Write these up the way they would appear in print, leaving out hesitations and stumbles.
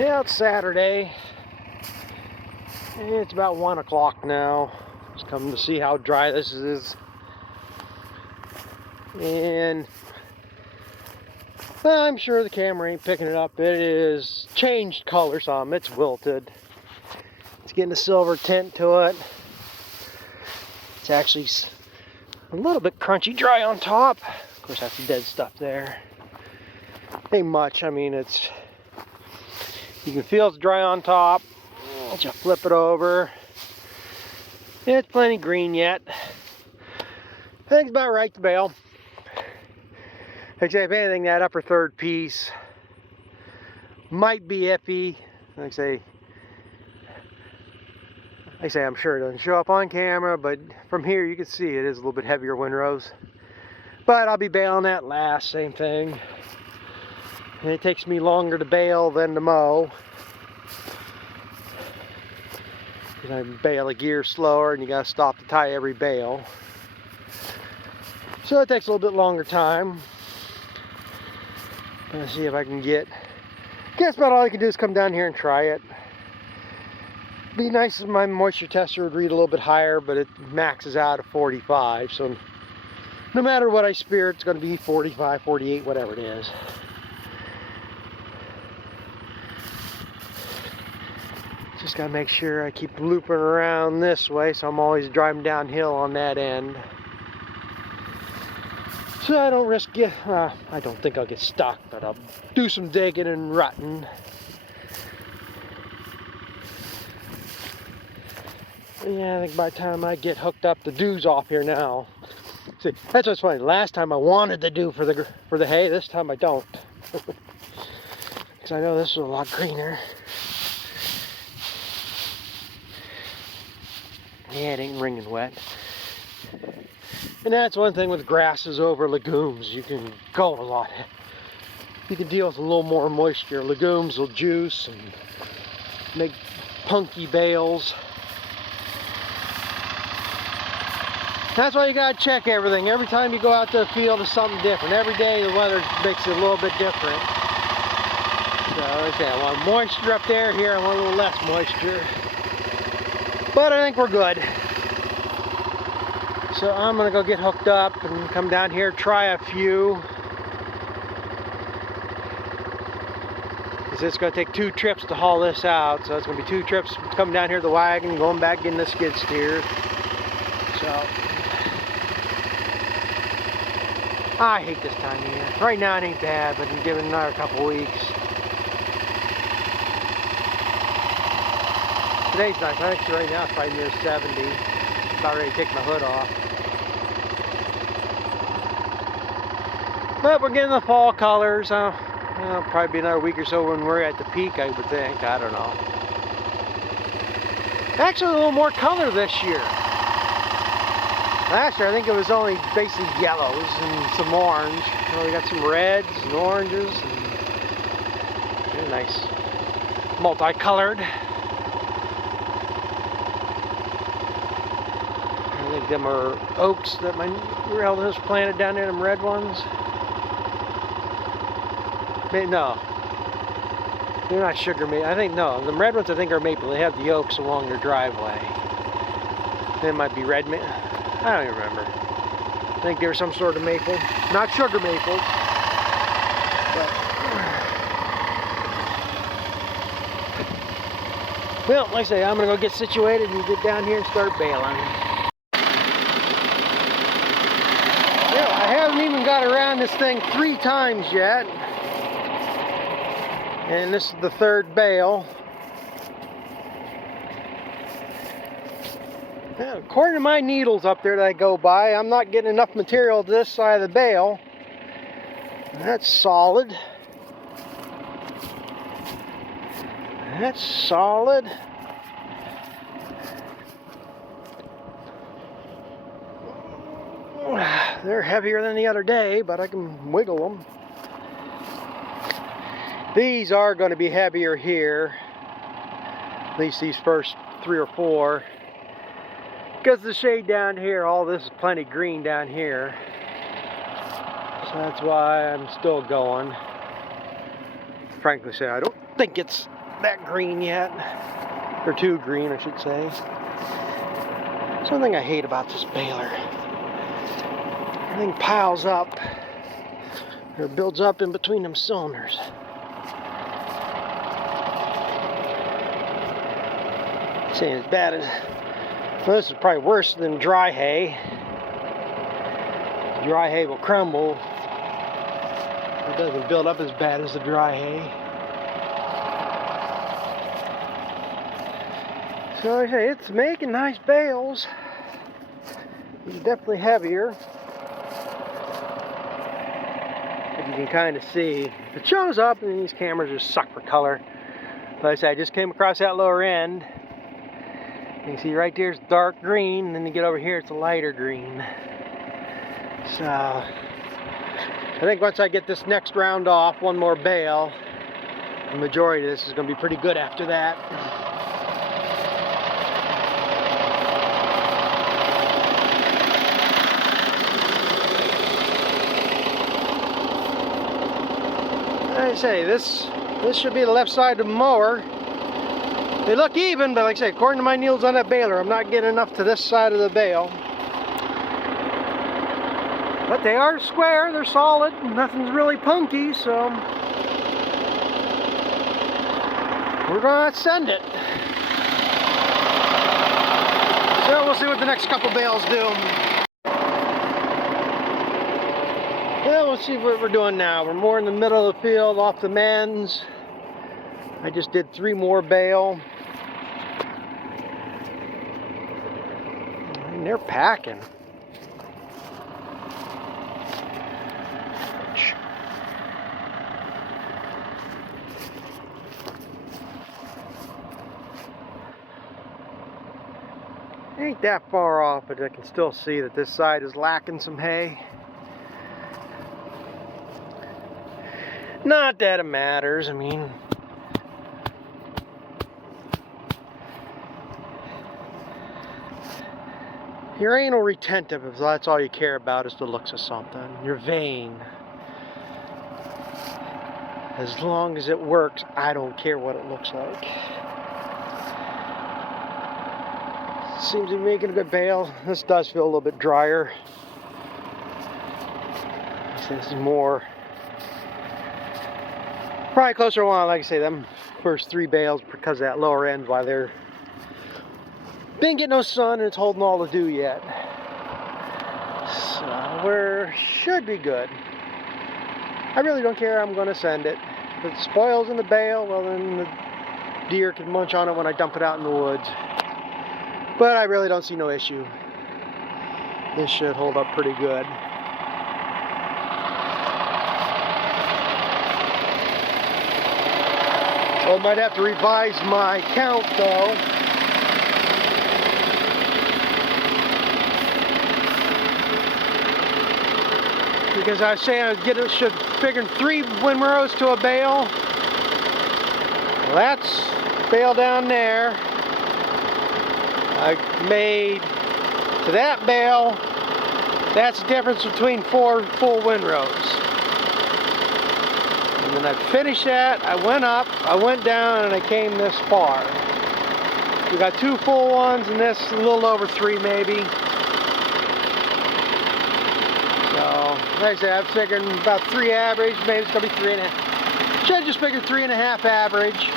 Yeah, it's Saturday. It's about 1 o'clock now. Just coming to see how dry this is. And well, I'm sure the camera ain't picking it up. It is changed color some. It's wilted. It's getting a silver tint to it. It's actually a little bit crunchy dry on top. Of course, that's the dead stuff there. Ain't much. I mean, you can feel it's dry on top. Once you flip it over, it's plenty green yet. I think it's about right to bale. Like I say, if anything, that upper third piece might be iffy. Like I say, I'm sure it doesn't show up on camera, but from here you can see it is a little bit heavier windrows. But I'll be baling that last, same thing. And it takes me longer to bale than to mow. Because I bale a gear slower and you gotta stop to tie every bale. So it takes a little bit longer time. Let's see if I can get, I guess about all I can do is come down here and try it. Be nice if my moisture tester would read a little bit higher, but it maxes out at 45, so no matter what I spear, it's going to be 45, 48, whatever it is. Just got to make sure I keep looping around this way, so I'm always driving downhill on that end. So I don't risk I don't think I'll get stuck, but I'll do some digging and rutting. Yeah, I think by the time I get hooked up, the dew's off here now. See, that's what's funny. Last time I wanted to do for the hay, this time I don't. Because I know this is a lot greener. Yeah, it ain't wringing wet. And that's one thing with grasses over legumes. You can go a lot. You can deal with a little more moisture. Legumes will juice and make punky bales. That's why you gotta check everything. Every time you go out to the field, it's something different. Every day the weather makes it a little bit different. So like I say, I want moisture up there. Here I want a little less moisture. But I think we're good. So I'm gonna go get hooked up and come down here, try a few. Because it's gonna take 2 trips to haul this out. So it's gonna be 2 trips coming down here to the wagon, going back, getting the skid steer. So I hate this time of year. Right now it ain't bad, but I'm giving it another couple weeks. Today's nice. I think right now it's probably near 70. About ready to take my hood off. But we're getting the fall colors. It'll probably be another week or so when we're at the peak, I would think. I don't know. Actually, a little more color this year. Last year, I think it was only basically yellows and some orange. We got some reds and oranges. And nice multicolored. I think them are oaks that my relatives planted down there, them red ones. No, they're not sugar maple. I think, no, the red ones I think are maple. They have the oaks along their driveway. They might be red maple. I don't even remember. I think they were some sort of maple. Not sugar maples. But, well, like I say, I'm going to go get situated and get down here and start baling. Yeah, I haven't even got around this thing 3 times yet. And this is the 3rd bale. Now, according to my needles up there that I go by, I'm not getting enough material to this side of the bale. That's solid. That's solid. They're heavier than the other day, but I can wiggle them. These are going to be heavier here. At least these first 3 or 4. Because the shade down here, all this is plenty green down here. So that's why I'm still going. Frankly say, I don't think it's that green yet. Or too green, I should say. That's one thing I hate about this baler. Everything piles up, or builds up in between them cylinders. Saying as bad as, well, this is probably worse than dry hay. Dry hay will crumble. It doesn't build up as bad as the dry hay. So like I say, it's making nice bales. It's definitely heavier. But you can kind of see it shows up, and these cameras just suck for color. Like I said, I just came across that lower end. You can see right there it's dark green, and then you get over here it's a lighter green. So I think once I get this next round off, one more bale, the majority of this is going to be pretty good after that. Like I say, this should be the left side of the mower. They look even, but like I say, according to my needles on that baler, I'm not getting enough to this side of the bale. But they are square, they're solid, nothing's really punky, so we're gonna send it. So we'll see what the next couple bales do. Yeah, we'll see what we're doing now. We're more in the middle of the field, off the mends. I just did 3 more bale. And they're packing. Ain't that far off, but I can still see that this side is lacking some hay. Not that it matters, I mean, your anal retentive, if that's all you care about, is the looks of something. Your vein. As long as it works, I don't care what it looks like. Seems to be making a good bale. This does feel a little bit drier. This is more, probably closer to one, like I say, them first 3 bales, because of that lower end, while they're been getting no sun and it's holding all the dew yet. So we should be good. I really don't care. I'm going to send it. If it spoils in the bale, well then the deer can munch on it when I dump it out in the woods. But I really don't see no issue. This should hold up pretty good. So I might have to revise my count though. Because I was saying I was should figure 3 windrows to a bale. Well, that's bale down there. I made to that bale, that's the difference between 4 full windrows. And then I finished that, I went up, I went down, and I came this far. We got 2 full ones, and this a little over 3 maybe. So, like I said, I'm figuring about 3 average, maybe it's gonna be 3.5. Should have just figured 3.5 average.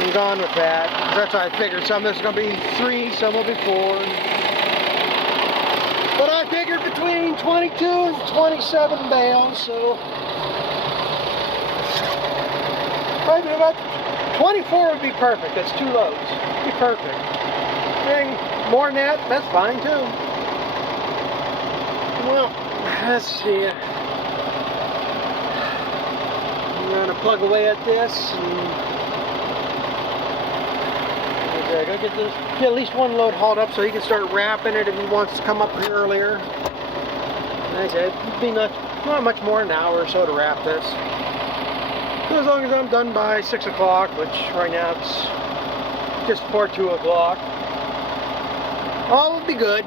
And gone with that. That's how I figured. Some of this is going to be 3, some will be 4. But I figured between 22 and 27 bales, so probably about 24 would be perfect. That's 2 loads. Be perfect. Anything more than that, that's fine too. Well, let's see. I'm going to plug away at this. And I gotta get at least 1 load hauled up so he can start wrapping it if he wants to come up here earlier. Like I said, it'd be not much more than an hour or so to wrap this. So as long as I'm done by 6 o'clock, which right now it's just before 2 o'clock, all will be good.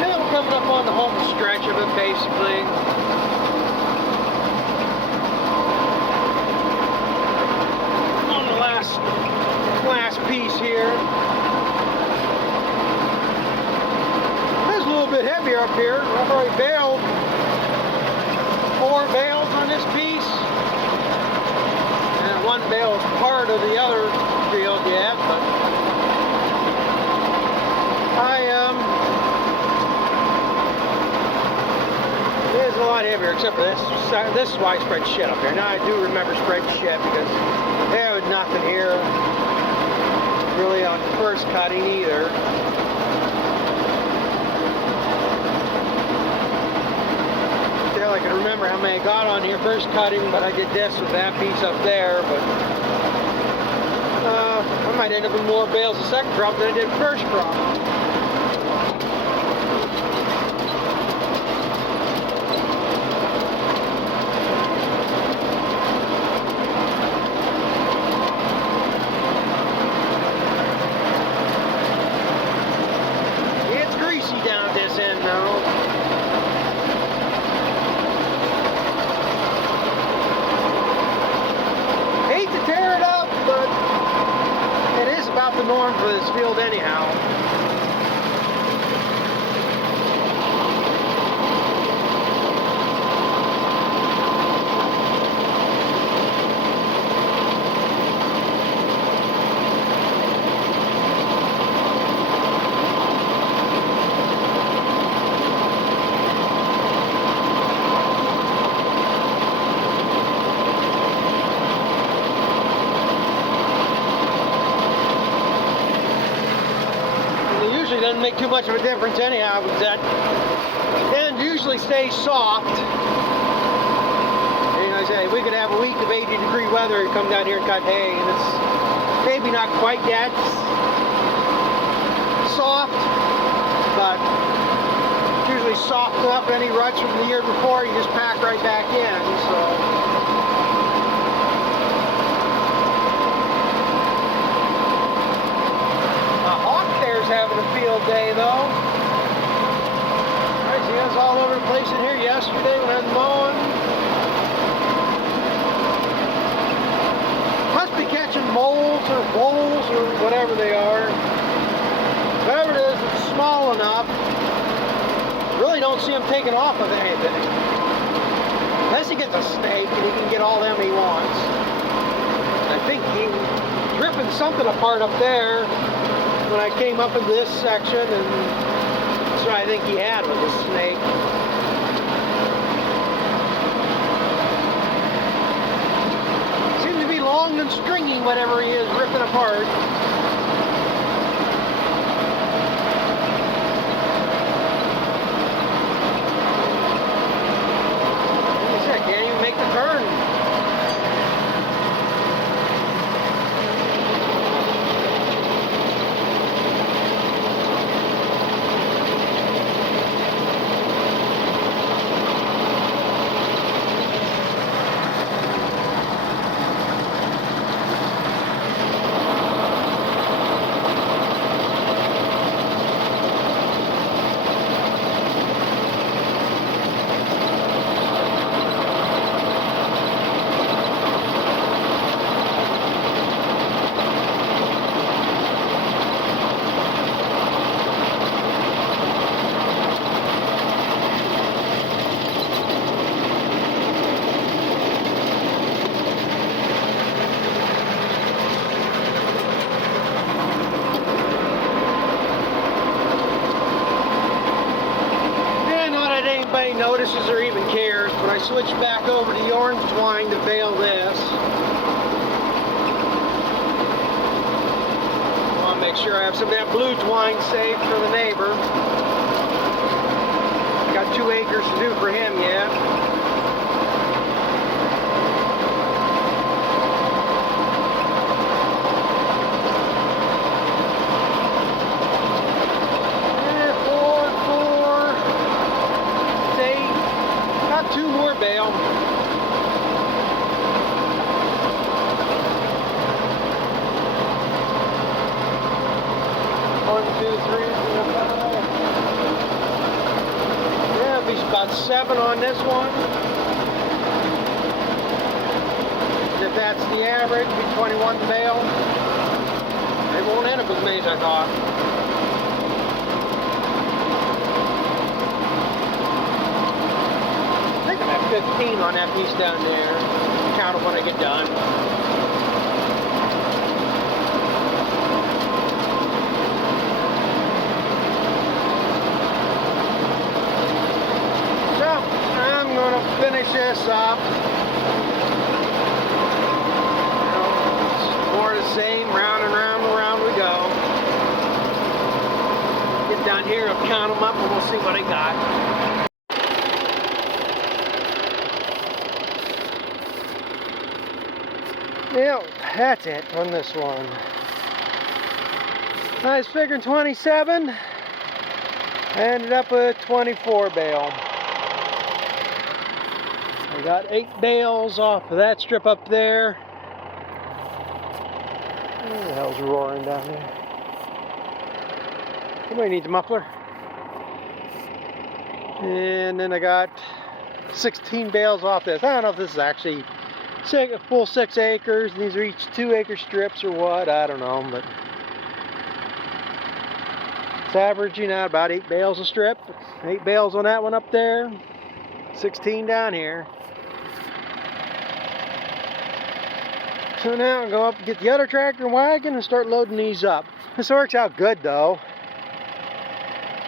Now we're coming up on the home stretch of it, basically. On the last piece here. It's a little bit heavier up here. I've already baled 4 bales on this piece. And 1 bale is part of the other field yet, but it is a lot heavier, except for this. This is why I spread shit up here. Now I do remember spreading shit because there was nothing here really on first cutting either. Still, I can remember how many I got on here first cutting, but I did this with that piece up there. But I might end up with more bales the second crop than I did first crop. The norm for this field anyhow. Doesn't make too much of a difference anyhow, because that end usually stays soft. And I say we could have a week of 80-degree weather and come down here and cut hay, and it's maybe not quite that soft, but it's usually soft enough. Any ruts from the year before, you just pack right back in. So. Having a field day though. I see us all over the place in here yesterday when I was mowing. Must be catching moles or voles or whatever they are. Whatever it is, it's small enough. Really don't see him taking off with anything. Unless he gets a snake and he can get all them he wants. I think he's ripping something apart up there when I came up in this section, and that's what I think he had with the snake. Seems to be long and stringy, whatever he is ripping apart. Like I said, I can't even make the turn. Notices or even cares, but I switched back over to the orange twine to bale this. I want to make sure I have some of that blue twine saved for the neighbor. Got 2 acres to do for him yet. Bale. 1, 2, 3, 4, 5. about 7 on this one. If that's the average, be 21 the bale. They won't end up as many as I thought. I think I'm at 15 on that piece down there. Count them when I get done. So, I'm going to finish this up. More the same, round and round and round we go. Get down here, I'll count them up and we'll see what I got. Yeah, that's it on this one. I was figuring 27. I ended up with 24 bale. I got 8 bales off of that strip up there. What the hell's roaring down there? Somebody needs a muffler. And then I got 16 bales off this. I don't know if this is actually a full 6 acres. These are each 2-acre strips or what. I don't know, but it's averaging out about 8 bales a strip. 8 bales on that one up there. 16 down here. So now I'll go up and get the other tractor and wagon and start loading these up. This works out good though.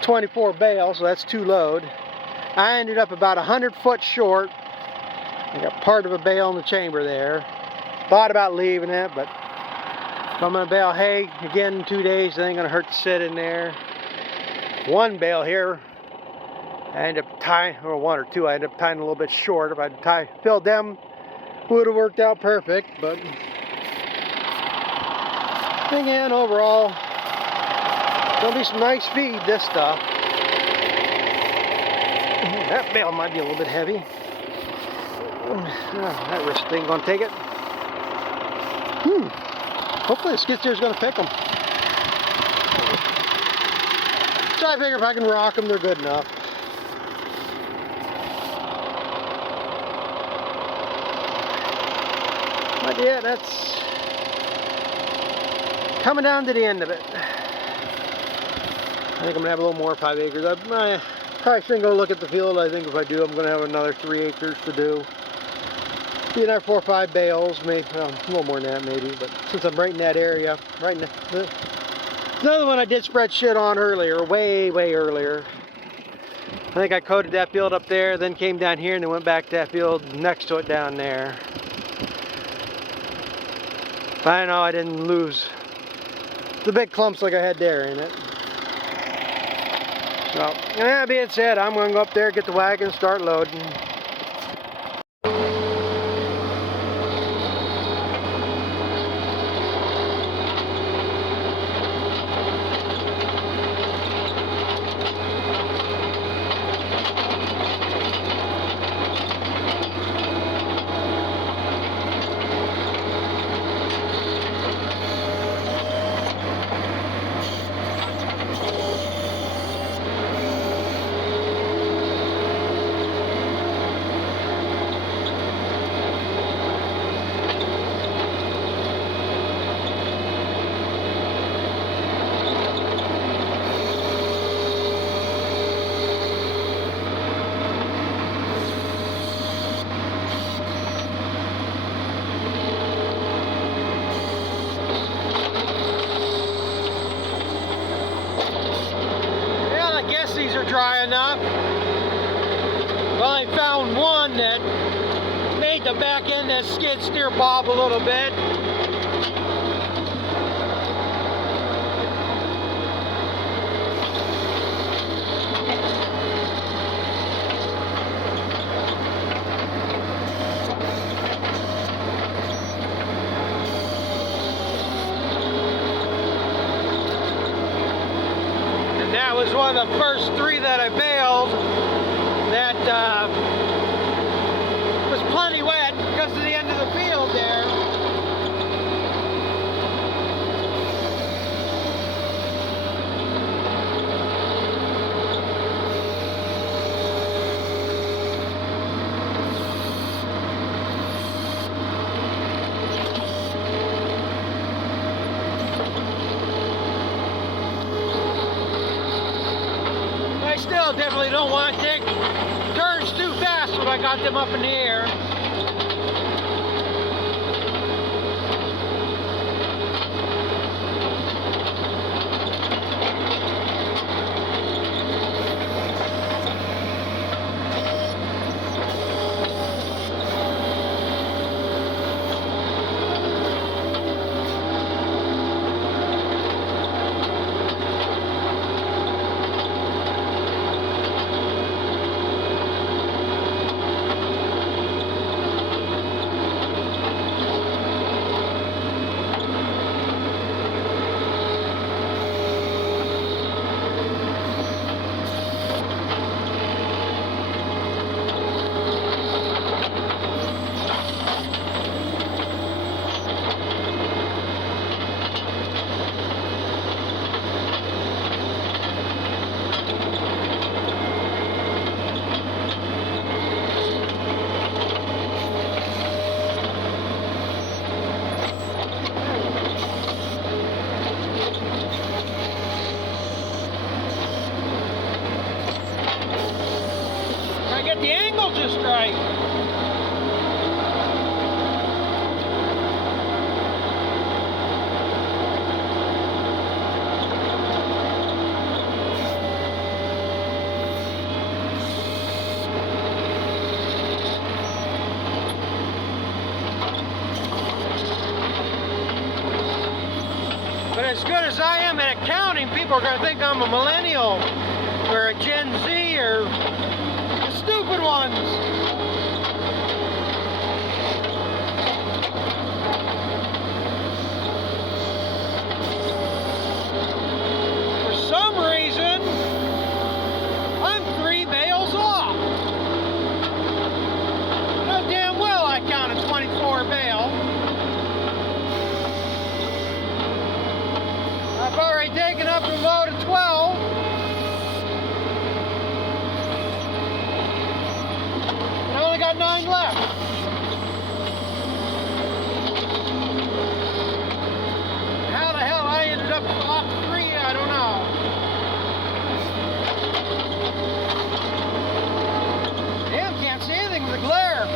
24 bales, so that's 2 load. I ended up about 100 foot short. I got part of a bale in the chamber there. Thought about leaving it, but if I'm gonna bale hay again in 2 days, it ain't gonna hurt to sit in there. 1 bale here, I ended up tying, or 1 or 2, I ended up tying a little bit short. If I'd filled them, would have worked out perfect, but again, overall, gonna be some nice feed, this stuff. That bale might be a little bit heavy. That wrist thing gonna take it. Hopefully the skid steer is gonna pick them. So I figure if I can rock them, they're good enough. But yeah, that's coming down to the end of it. I think I'm gonna have a little more 5 acres. I probably shouldn't go look at the field. I think if I do, I'm gonna have another 3 acres to do. Be another 4 or 5 bales, maybe a little more than that, maybe. But since I'm right in that area, right in another one I did spread shit on earlier, way earlier. I think I coated that field up there, then came down here, and then went back to that field next to it down there. I know I didn't lose the big clumps like I had there in it. So, and that being said, I'm going to go up there, get the wagon, start loading. Dry enough. Well, I found one that made the back end of the skid steer bob a little bit. That was one of the first 3 that I baled that was plenty wet because of the end of the field there. I still definitely don't want to take turns too fast when I got them up in the air. Get the angle just right. But as good as I am at counting, people are going to think I'm a millennial or a Gen Z or the stupid ones. For some reason, I'm 3 bales off. I know damn well I counted 24 bale. I've already taken up a load of 12. I only got 9 left. How the hell I ended up off 3, I don't know. Damn, can't see anything with the glare.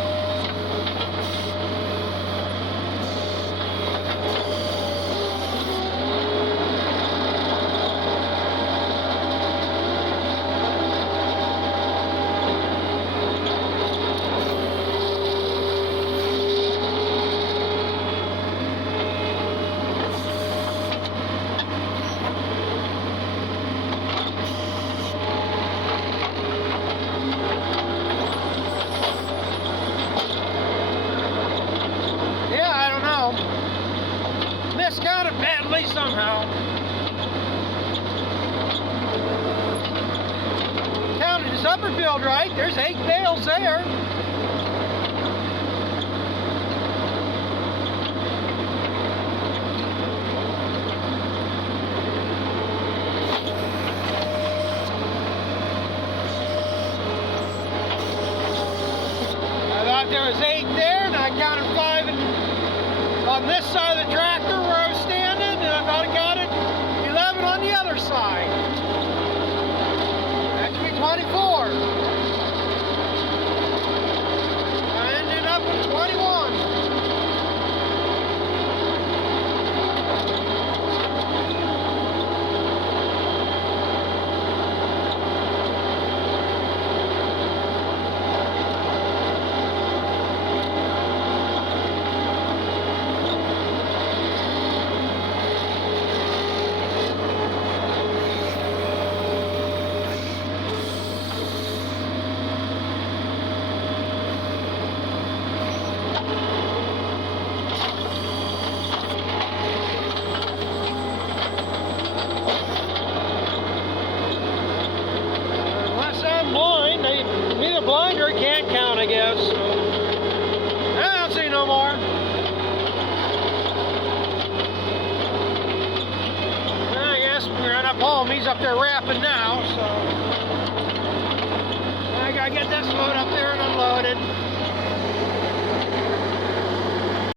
Miscounted badly somehow. Counted his upper build right. There's 8 bales there. I thought there was 8 there, and I counted 5 on this side of the tractor where I was standing, and I thought I counted 11 on the other side. That should be 24. I ended up with 21. Either blind or can't count, I guess. I don't see no more. I guess we're up home. He's up there wrapping now, so I gotta get this load up there and unloaded.